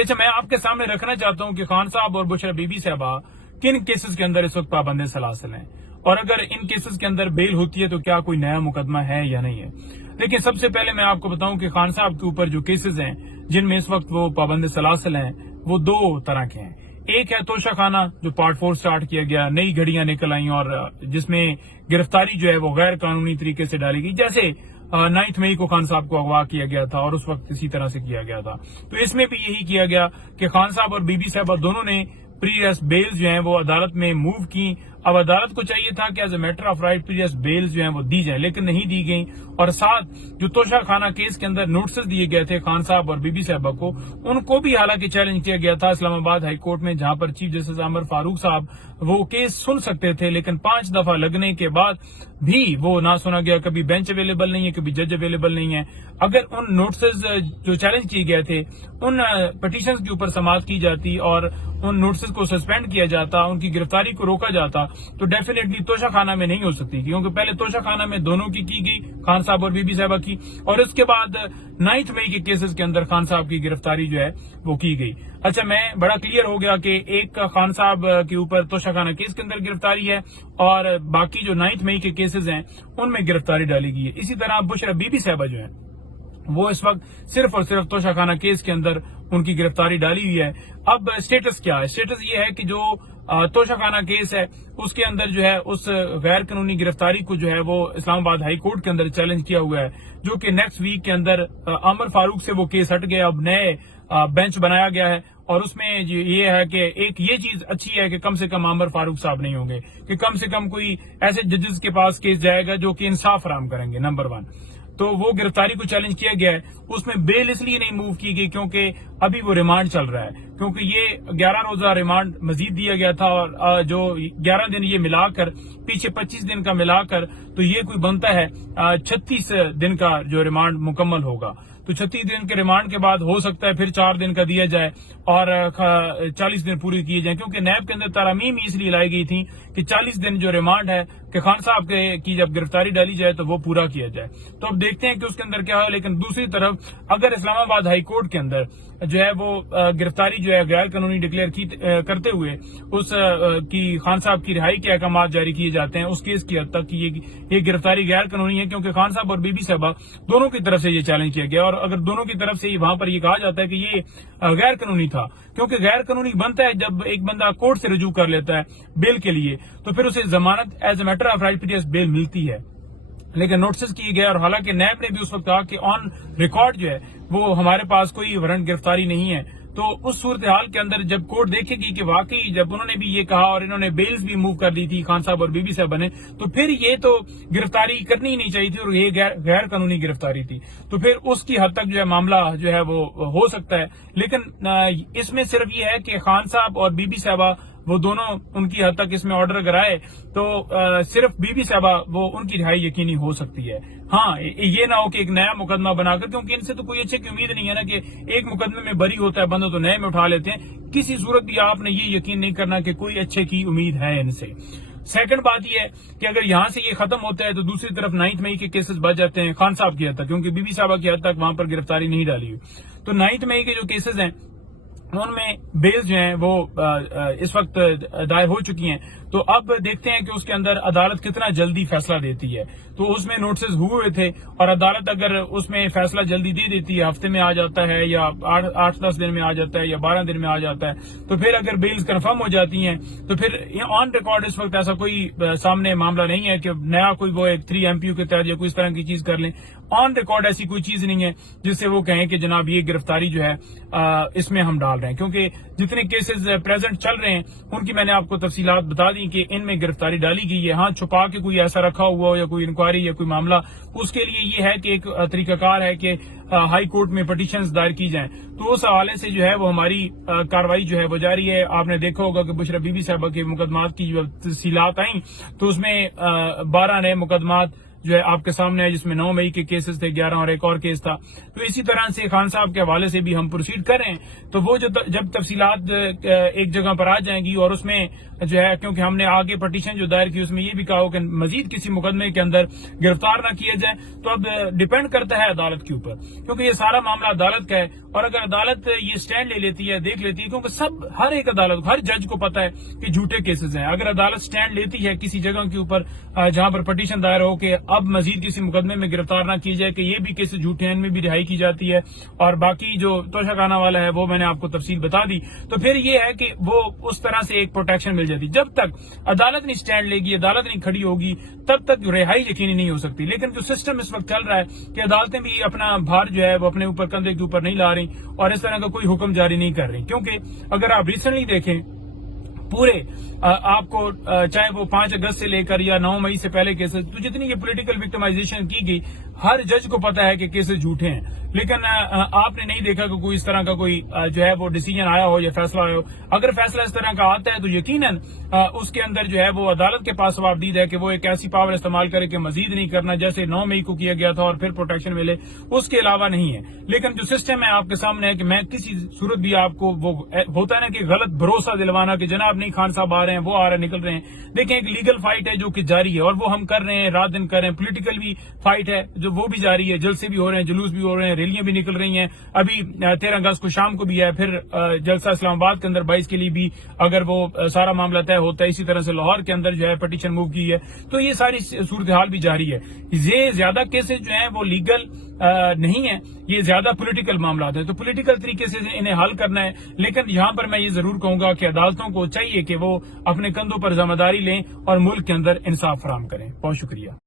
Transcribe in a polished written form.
جی اچھا، میں آپ کے سامنے رکھنا چاہتا ہوں کہ خان صاحب اور بشرا بی بی صاحبہ کن کیسز کے اندر اس وقت پابند سلاسل ہیں، اور اگر ان کیسز کے اندر بیل ہوتی ہے تو کیا کوئی نیا مقدمہ ہے یا نہیں ہے۔ لیکن سب سے پہلے میں آپ کو بتاؤں کہ خان صاحب کے اوپر جو کیسز ہیں جن میں اس وقت وہ پابند سلاسل ہیں وہ دو طرح کے ہیں۔ ایک ہے توشہ خانہ جو پارٹ 4 سٹارٹ کیا گیا، نئی گھڑیاں نکل آئیں اور جس میں گرفتاری جو ہے وہ غیر قانونی طریقے سے ڈالی گئی، جیسے 9 مئی کو خان صاحب کو اغوا کیا گیا تھا اور اس وقت اسی طرح سے کیا گیا تھا۔ تو اس میں بھی یہی کیا گیا کہ خان صاحب اور بی بی صاحبہ دونوں نے پریویس بیلز جو ہیں وہ عدالت میں موو کی۔ اب عدالت کو چاہیے تھا کہ as a matter of right previous bells جو ہیں وہ دی جائیں، لیکن نہیں دی گئیں، اور ساتھ جو توشہ خانہ کیس کے اندر نوٹسز دیے گئے تھے خان صاحب اور بی بی صاحبہ کو، ان کو بھی حالانکہ چیلنج کیا گیا تھا اسلام آباد ہائی کورٹ میں، جہاں پر چیف جسٹس عامر فاروق صاحب وہ کیس سن سکتے تھے، لیکن 5 دفعہ لگنے کے بعد بھی وہ نہ سنا گیا۔ کبھی بینچ اویلیبل نہیں ہے، کبھی جج اویلیبل نہیں ہے۔ اگر ان نوٹسز جو چیلنج کیے گئے تھے ان پٹیشنز کے اوپر سماعت کی جاتی اور ان نوٹسز کو سسپینڈ کیا جاتا، ان کی گرفتاری کو روکا جاتا، تو ڈیفینیٹلی توشہ خانہ میں نہیں ہو سکتی، کیونکہ پہلے توشہ خانہ میں دونوں کی گئی، خان صاحب اور بی بی صاحبہ کی، اور اس کے بعد 9 مئی کے کیسز کے اندر خان صاحب کی گرفتاری جو ہے وہ کی گئی۔ اچھا، میں بڑا کلیئر ہو گیا کہ ایک خان صاحب کے اوپر توشہ خانہ کیس کے اندر گرفتاری ہے اور باقی جو 9 مئی کے کیسز ہیں ان میں گرفتاری ڈالی گئی ہے۔ اسی طرح بشرا بی بی صاحبہ جو ہیں وہ اس وقت صرف اور صرف توشہ خانہ کیس کے اندر ان کی گرفتاری ڈالی ہوئی ہے۔ اب سٹیٹس کیا ہے؟ سٹیٹس یہ ہے کہ جو توشہ خانہ کیس ہے اس کے اندر جو ہے اس غیر قانونی گرفتاری کو جو ہے وہ اسلام آباد ہائی کورٹ کے اندر چیلنج کیا ہوا ہے، جو کہ نیکسٹ ویک کے اندر عامر فاروق سے وہ کیس ہٹ گیا، اب نئے بینچ بنایا گیا ہے، اور اس میں یہ ہے کہ ایک یہ چیز اچھی ہے کہ کم سے کم عامر فاروق صاحب نہیں ہوں گے، کہ کم سے کم کوئی ایسے ججز کے پاس کیس جائے گا جو کہ انصاف فراہم کریں گے، نمبر 1۔ تو وہ گرفتاری کو چیلنج کیا گیا ہے، اس میں بیل اس لیے نہیں موو کی گئی کیونکہ ابھی وہ ریمانڈ چل رہا ہے، کیونکہ یہ 11 روزہ ریمانڈ مزید دیا گیا تھا، اور جو 11 دن یہ ملا کر پیچھے 25 دن کا ملا کر تو یہ کوئی بنتا ہے 36 دن کا جو ریمانڈ مکمل ہوگا۔ تو 36 دن کے ریمانڈ کے بعد ہو سکتا ہے پھر 4 دن کا دیا جائے اور 40 دن پورے کیے جائیں، کیونکہ نیب کے اندر ترامیم اس لیے لائی گئی تھی کہ 40 دن جو ریمانڈ ہے کہ خان صاحب کی جب گرفتاری ڈالی جائے تو وہ پورا کیا جائے۔ تو اب دیکھتے ہیں کہ اس کے اندر کیا ہو، لیکن دوسری طرف اگر اسلام آباد ہائی کورٹ کے اندر جو ہے وہ گرفتاری جو ہے غیر قانونی ڈکلیئر کرتے ہوئے اس کی خان صاحب کی رہائی کے احکامات جاری کیے جاتے ہیں، اس کیس کی حد تک یہ گرفتاری غیر قانونی ہے، کیونکہ خان صاحب اور بی بی صاحبہ دونوں کی طرف سے یہ چیلنج کیا گیا، اور اگر دونوں کی طرف سے وہاں پر یہ کہا جاتا ہے کہ یہ غیر قانونی تھا، کیونکہ غیر قانونی بنتا ہے جب ایک بندہ کورٹ سے رجوع کر لیتا ہے بیل کے لیے تو پھر اسے ضمانت is a matter of right bail ملتی ہے، لیکن نوٹسز کیے گئے، اور حالانکہ نیب نے بھی اس وقت کہا کہ آن ریکارڈ جو ہے وہ ہمارے پاس کوئی وارنٹ گرفتاری نہیں ہے۔ تو اس صورتحال کے اندر جب کورٹ دیکھے گی کہ واقعی جب انہوں نے بھی یہ کہا اور انہوں نے بیلز بھی موو کر دی تھی خان صاحب اور بی بی صاحبہ نے، تو پھر یہ تو گرفتاری کرنی ہی نہیں چاہیے تھی اور یہ غیر قانونی گرفتاری تھی، تو پھر اس کی حد تک جو ہے معاملہ جو ہے وہ ہو سکتا ہے۔ لیکن اس میں صرف یہ ہے کہ خان صاحب اور بی بی صاحبہ وہ دونوں ان کی حد تک اس میں آرڈر اگر آئے تو صرف بی بی صاحبہ وہ ان کی رہائی یقینی ہو سکتی ہے۔ ہاں، یہ نہ ہو کہ ایک نیا مقدمہ بنا کر، کیونکہ ان سے تو کوئی اچھے کی امید نہیں ہے نا کہ ایک مقدمے میں بری ہوتا ہے بندہ تو نئے میں اٹھا لیتے ہیں، کسی صورت بھی آپ نے یہ یقین نہیں کرنا کہ کوئی اچھے کی امید ہے ان سے۔ سیکنڈ بات یہ ہے کہ اگر یہاں سے یہ ختم ہوتا ہے تو دوسری طرف 9 مئی کے کیسز بچ جاتے ہیں خان صاحب کی حد تک، کیونکہ بی بی صاحبہ کی حد تک وہاں پر گرفتاری نہیں ڈالی ہوئی۔ تو 9 مئی کے جو کیسز ہیں ان میں بیلز جو ہیں وہ اس وقت دائر ہو چکی ہیں، تو اب دیکھتے ہیں کہ اس کے اندر عدالت کتنا جلدی فیصلہ دیتی ہے۔ تو اس میں نوٹسز ہوئے تھے اور عدالت اگر اس میں فیصلہ جلدی دے دیتی ہے، ہفتے میں آ جاتا ہے یا 8-10 دن میں آ جاتا ہے یا 12 دن میں آ جاتا ہے، تو پھر اگر بیلز کنفرم ہو جاتی ہیں تو پھر آن ریکارڈ اس وقت ایسا کوئی سامنے معاملہ نہیں ہے کہ نیا کوئی وہ 3 MPU کے تحت یا کوئی اس طرح کی چیز کر لیں۔ آن ریکارڈ ایسی کوئی چیز نہیں ہے جس سے وہ کہیں کہ جناب یہ گرفتاری جو ہے اس میں ہم ڈال رہے ہیں، کیونکہ جتنے کیسز پریزنٹ چل رہے ہیں ان کی میں نے آپ کو تفصیلات بتا دی کہ ان میں گرفتاری ڈالی گئی ہے۔ ہاں، چھپا کے کوئی ایسا رکھا ہوا ہو یا کوئی انکوائری یا کوئی معاملہ، اس کے لیے یہ ہے کہ ایک طریقہ کار ہے کہ ہائی کورٹ میں پٹیشنز دائر کی جائیں، تو اس حوالے سے جو ہے وہ ہماری کاروائی جو ہے وہ جاری ہے۔ آپ نے دیکھا ہوگا کہ بشرا بی بی صاحبہ کے مقدمات کی جو تفصیلات آئیں تو اس میں 12 نئے مقدمات جو ہے آپ کے سامنے ہے، جس میں 9 مئی کے کیسز تھے، 11 اور ایک اور کیس تھا. تو اسی طرح سے خان صاحب کے حوالے سے بھی ہم پروسیڈ کر رہے ہیں. تو وہ جب تفصیلات ایک جگہ پر آ جائیں گی، اور اس میں جو ہے کیونکہ ہم نے آگے پٹیشن جو دائر کی اس میں یہ بھی کہا ہو کہ مزید کسی مقدمے کے اندر گرفتار نہ کیا جائے، تو اب ڈیپینڈ کرتا ہے عدالت کے اوپر، کیونکہ یہ سارا معاملہ عدالت کا ہے. اور اگر عدالت یہ سٹینڈ لے لیتی ہے، دیکھ لیتی ہے، کیونکہ ہر ایک عدالت، ہر جج کو پتا ہے کہ جھوٹے کیسز ہیں. اگر عدالت سٹینڈ لیتی ہے کسی جگہ کے اوپر جہاں پر پٹیشن دائر ہو کہ اب مزید کسی مقدمے میں گرفتار نہ کی جائے، کہ یہ بھی کیسز جھوٹے ہیں، ان میں بھی رہائی کی جاتی ہے، اور باقی جو توشہ خانہ والا ہے وہ میں نے آپ کو تفصیل بتا دی، تو پھر یہ ہے کہ وہ اس طرح سے ایک پروٹیکشن مل جاتی. جب تک عدالت نہیں سٹینڈ لے گی، عدالت نہیں کھڑی ہوگی، تب تک رہائی یقینی نہیں ہو سکتی. لیکن جو سسٹم اس وقت چل رہا ہے کہ عدالتیں بھی اپنا بھار جو ہے وہ اپنے اوپر کندھے کے اوپر نہیں لا رہی اور اس طرح کا کوئی حکم جاری نہیں کر رہی. کیونکہ اگر آپ ریسنٹلی دیکھیں پورے آپ کو چاہے وہ 5 اگست سے لے کر یا 9 مئی سے پہلے کیسز، تو جتنی یہ پولیٹیکل وکٹمائزیشن کی گئی، ہر جج کو پتا ہے کہ کیسز جھوٹے ہیں. لیکن آپ نے نہیں دیکھا کہ کوئی اس طرح کا کوئی جو ہے وہ ڈیسیجن آیا ہو یا فیصلہ آیا ہو. اگر فیصلہ اس طرح کا آتا ہے تو یقیناً اس کے اندر جو ہے وہ عدالت کے پاس جوابدید ہے کہ وہ ایک ایسی پاور استعمال کرے کہ مزید نہیں کرنا، جیسے 9 مئی کو کیا گیا تھا اور پھر پروٹیکشن ملے، اس کے علاوہ نہیں ہے. لیکن جو سسٹم ہے آپ کے سامنے ہے کہ میں کسی صورت بھی آپ کو وہ ہوتا ہے نا کہ غلط بھروسہ دلوانا کہ جناب نہیں خان صاحب آ رہے ہیں، وہ آ رہے ہیں، نکل رہے ہیں. دیکھیں ایک لیگل فائٹ ہے جو کہ جاری ہے، اور وہ ہم کر رہے ہیں، رات دن کر رہے ہیں. پولیٹیکل بھی فائٹ ہے جو وہ بھی جاری ہے، جلسے بھی ہو رہے ہیں، جلوس بھی ہو رہے ہیں، ریلیاں بھی نکل رہی ہیں. ابھی 13 اگست کو شام کو بھی ہے، پھر جلسہ اسلام آباد کے اندر 22 کے لیے بھی اگر وہ سارا معاملہ طے ہوتا ہے. اسی طرح سے لاہور کے اندر جو ہے پٹیشن موو کی ہے. تو یہ ساری صورتحال بھی جاری ہے. یہ زیادہ کیسز جو ہیں وہ لیگل نہیں ہیں، یہ زیادہ پولیٹیکل معاملات ہیں. تو پولیٹیکل طریقے سے انہیں حل کرنا ہے. لیکن یہاں پر میں یہ ضرور کہوں گا کہ عدالتوں کو چاہیے کہ وہ اپنے کندھوں پر ذمہ داری لیں اور ملک کے اندر انصاف فراہم کریں. بہت شکریہ.